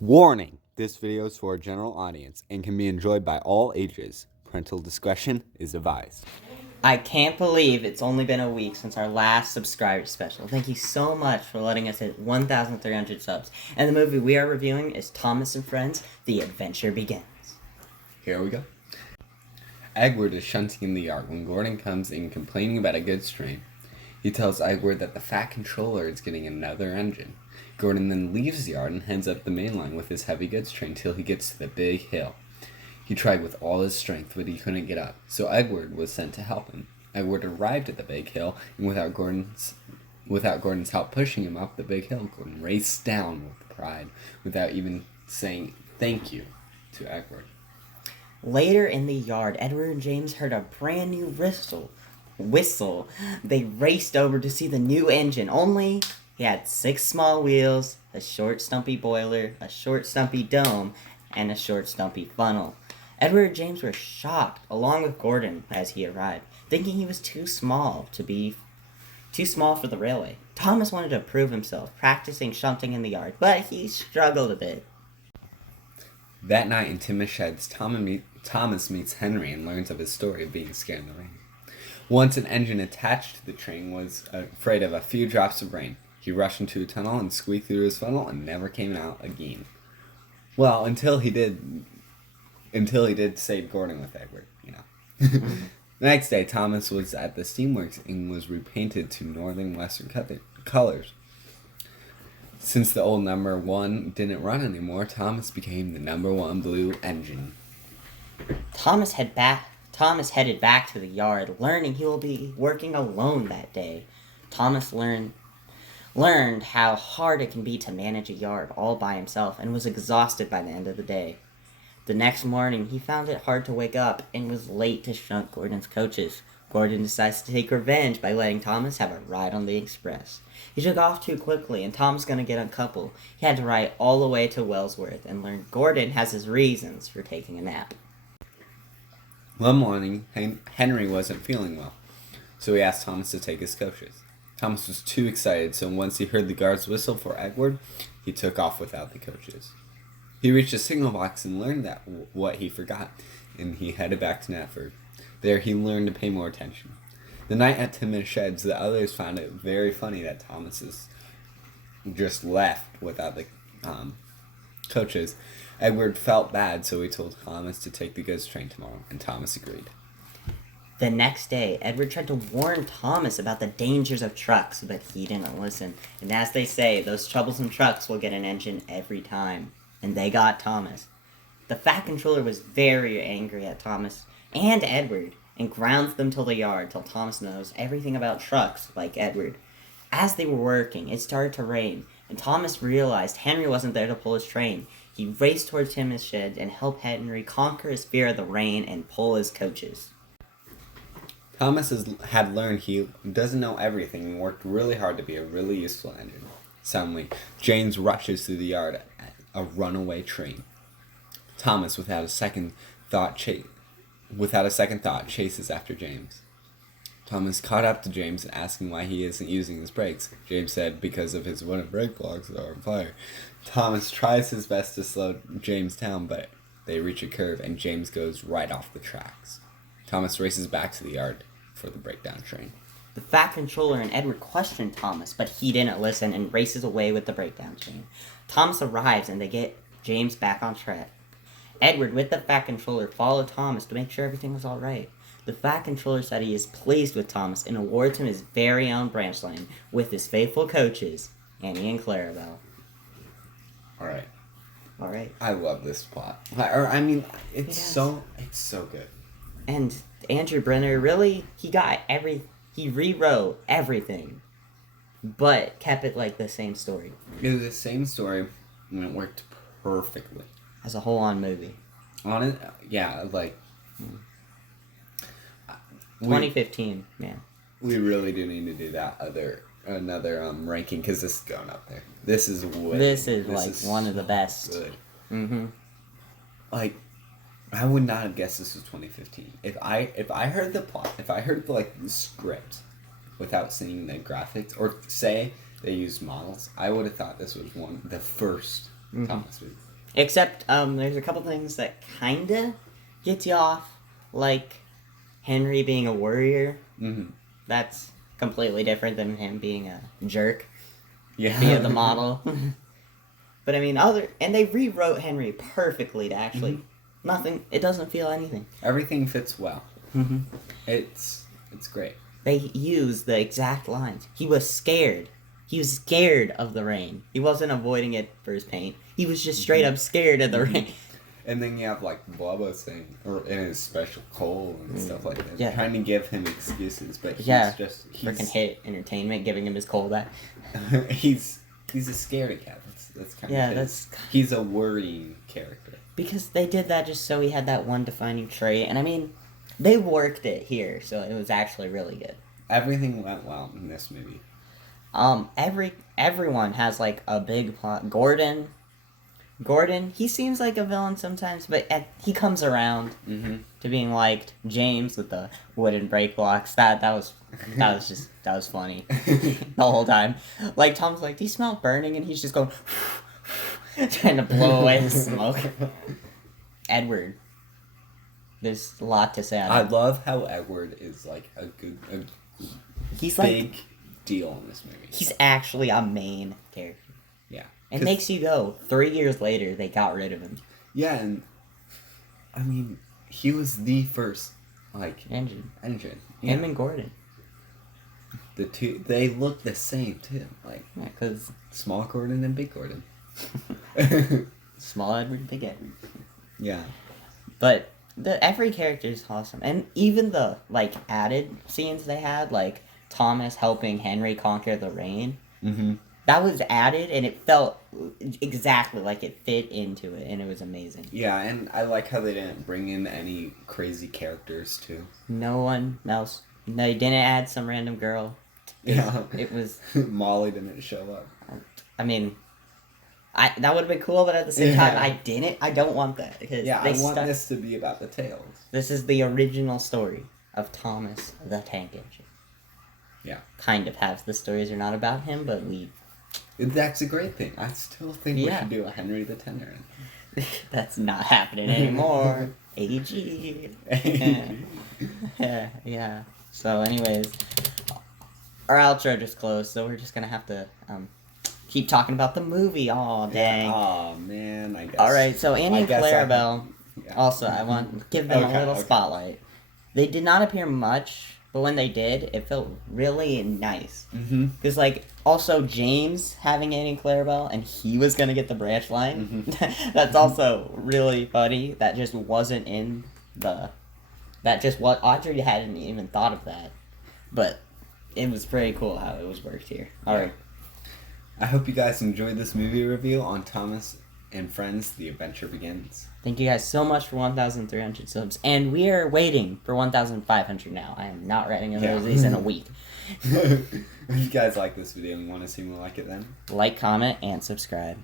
Warning! This video is for a general audience and can be enjoyed by all ages. Parental discretion is advised. I can't believe it's only been a week since our last subscriber special. Thank you so much for letting us hit 1,300 subs. And the movie we are reviewing is Thomas and Friends, The Adventure Begins. Here we go. Edward is shunting in the yard when Gordon comes in complaining about a goods train. He tells Edward that the Fat Controller is getting another engine. Gordon then leaves the yard and heads up the main line with his heavy goods train till he gets to the big hill. He tried with all his strength, but he couldn't get up, so Edward was sent to help him. Edward arrived at the big hill, and without Gordon's help pushing him up the big hill, Gordon raced down with pride, without even saying thank you to Edward. Later in the yard, Edward and James heard a brand new whistle. They raced over to see the new engine, only he had 6 small wheels, a short stumpy boiler, a short stumpy dome, and a short stumpy funnel. Edward and James were shocked, along with Gordon, as he arrived, thinking he was too small for the railway. Thomas wanted to prove himself, practicing shunting in the yard, but he struggled a bit. That night in Tim's sheds, Thomas meets Henry and learns of his story of being scared in the rain. Once an engine attached to the train was afraid of a few drops of rain. He rushed into a tunnel and squeaked through his funnel and never came out again. Well, until he did save Gordon with Edward, The next day, Thomas was at the steamworks and was repainted to northern western colors. Since the old number 1 didn't run anymore, Thomas became the number 1 blue engine. Thomas headed back to the yard, learning he will be working alone that day. Thomas learned how hard it can be to manage a yard all by himself and was exhausted by the end of the day. The next morning, he found it hard to wake up and was late to shunt Gordon's coaches. Gordon decides to take revenge by letting Thomas have a ride on the express. He took off too quickly and Tom's gonna get uncoupled. He had to ride all the way to Wellsworth and learn Gordon has his reasons for taking a nap. One morning, Henry wasn't feeling well, so he asked Thomas to take his coaches. Thomas was too excited, so once he heard the guard's whistle for Edward, he took off without the coaches. He reached a signal box and learned what he forgot, and he headed back to Knapford. There he learned to pay more attention. The night at Tim's sheds, the others found it very funny that Thomas just left without the coaches. Edward felt bad, so he told Thomas to take the goods train tomorrow, and Thomas agreed. The next day, Edward tried to warn Thomas about the dangers of trucks, but he didn't listen. And as they say, those troublesome trucks will get an engine every time. And they got Thomas. The Fat Controller was very angry at Thomas and Edward and grounds them till the yard till Thomas knows everything about trucks like Edward. As they were working, it started to rain, and Thomas realized Henry wasn't there to pull his train. He raced towards Tim's shed and helped Henry conquer his fear of the rain and pull his coaches. Thomas had learned he doesn't know everything and worked really hard to be a really useful engine. Suddenly, James rushes through the yard at a runaway train. Thomas, without a second thought, chases after James. Thomas caught up to James and asked him why he isn't using his brakes. James said because of his wooden brake blocks that are on fire. Thomas tries his best to slow James down, but they reach a curve and James goes right off the tracks. Thomas races back to the yard for the breakdown train. The Fat Controller and Edward question Thomas, but he didn't listen and races away with the breakdown train. Thomas arrives and they get James back on track. Edward, with the Fat Controller, followed Thomas to make sure everything was alright. The Fat Controller said he is pleased with Thomas and awards him his very own branch line with his faithful coaches, Annie and Clarabelle. Alright. I love this plot. It's so good. And Andrew Brenner, really, he rewrote everything, but kept it like the same story. It was the same story, and it worked perfectly. As a whole-on movie. 2015, man. We really do need to do that another ranking, because this is going up there. This is one of the best. Good. Mm-hmm. I would not have guessed this was 2015. If I heard the plot, if I heard the script without seeing the graphics, or say they used models, I would have thought this was the first Thomas Meets. Except, there's a couple things that kinda gets you off, like Henry being a warrior. Mm-hmm. That's completely different than him being a jerk Yeah. via the model. But I mean, and they rewrote Henry perfectly to actually nothing. It doesn't feel anything. Everything fits well. Mm-hmm. It's great. They used the exact lines. He was scared. He was scared of the rain. He wasn't avoiding it for his paint. He was just straight up scared of the rain. And then you have like Bubba saying, or in his special coal and stuff like that, Yeah. trying to give him excuses, but he's Freaking hit entertainment, giving him his coal back. he's a scaredy cat. That's kind of he's a worrying character. Because they did that just so he had that one defining trait, and I mean, they worked it here, so it was actually really good. Everything went well in this movie. Everyone has like a big plot. Gordon, he seems like a villain sometimes, but he comes around to being liked. James with the wooden brake blocks. That was funny the whole time. Like Tom's like, "Do you smell burning?" And he's just going trying to blow away the smoke. Edward. There's a lot to say on I it. love how Edward is like a He's big like deal in this movie. he's actually a main character. Yeah. It makes you go. 3 years later, they got rid of him. Yeah, and I mean, he was the first Engine. Yeah. Him and Gordon. The two, they look the same too. Like Yeah, because small Gordon and big Gordon. small Edward, big Edward. Yeah. But every character is awesome, and even the added scenes they had, like Thomas helping Henry conquer the rain. Mm-hmm. That was added, and it felt exactly like it fit into it, and it was amazing. Yeah, and I like how they didn't bring in any crazy characters too. No one else. They didn't add some random girl. Yeah. It was. Molly didn't show up. I mean, that would have been cool, but at the same time, I don't want that because Yeah, I want this to be about the Tales. This is the original story of Thomas the Tank Engine. Yeah. Kind of half the stories are not about him, but That's a great thing. I still think we Yeah. should do a Henry the Tenor. that's not happening anymore. AG. Yeah. So, anyways, our outro just closed, so we're just gonna have to keep talking about the movie. Aw, dang. Oh man, I guess. All right, so Annie and Yeah. Clarabelle. Also, I want to give them a little spotlight. They did not appear much, but when they did, it felt really nice. Mm-hmm. Because, also James having Annie and Clarabelle, and he was going to get the branch line. That's also really funny. That just wasn't in Audrey hadn't even thought of that. But it was pretty cool how it was worked here. All right. I hope you guys enjoyed this movie review on Thomas and Friends, The Adventure Begins. Thank you guys so much for 1,300 subs. And we are waiting for 1,500 now. I am not writing these in a week. If you guys like this video and want to see more like it then, Like, comment, and subscribe.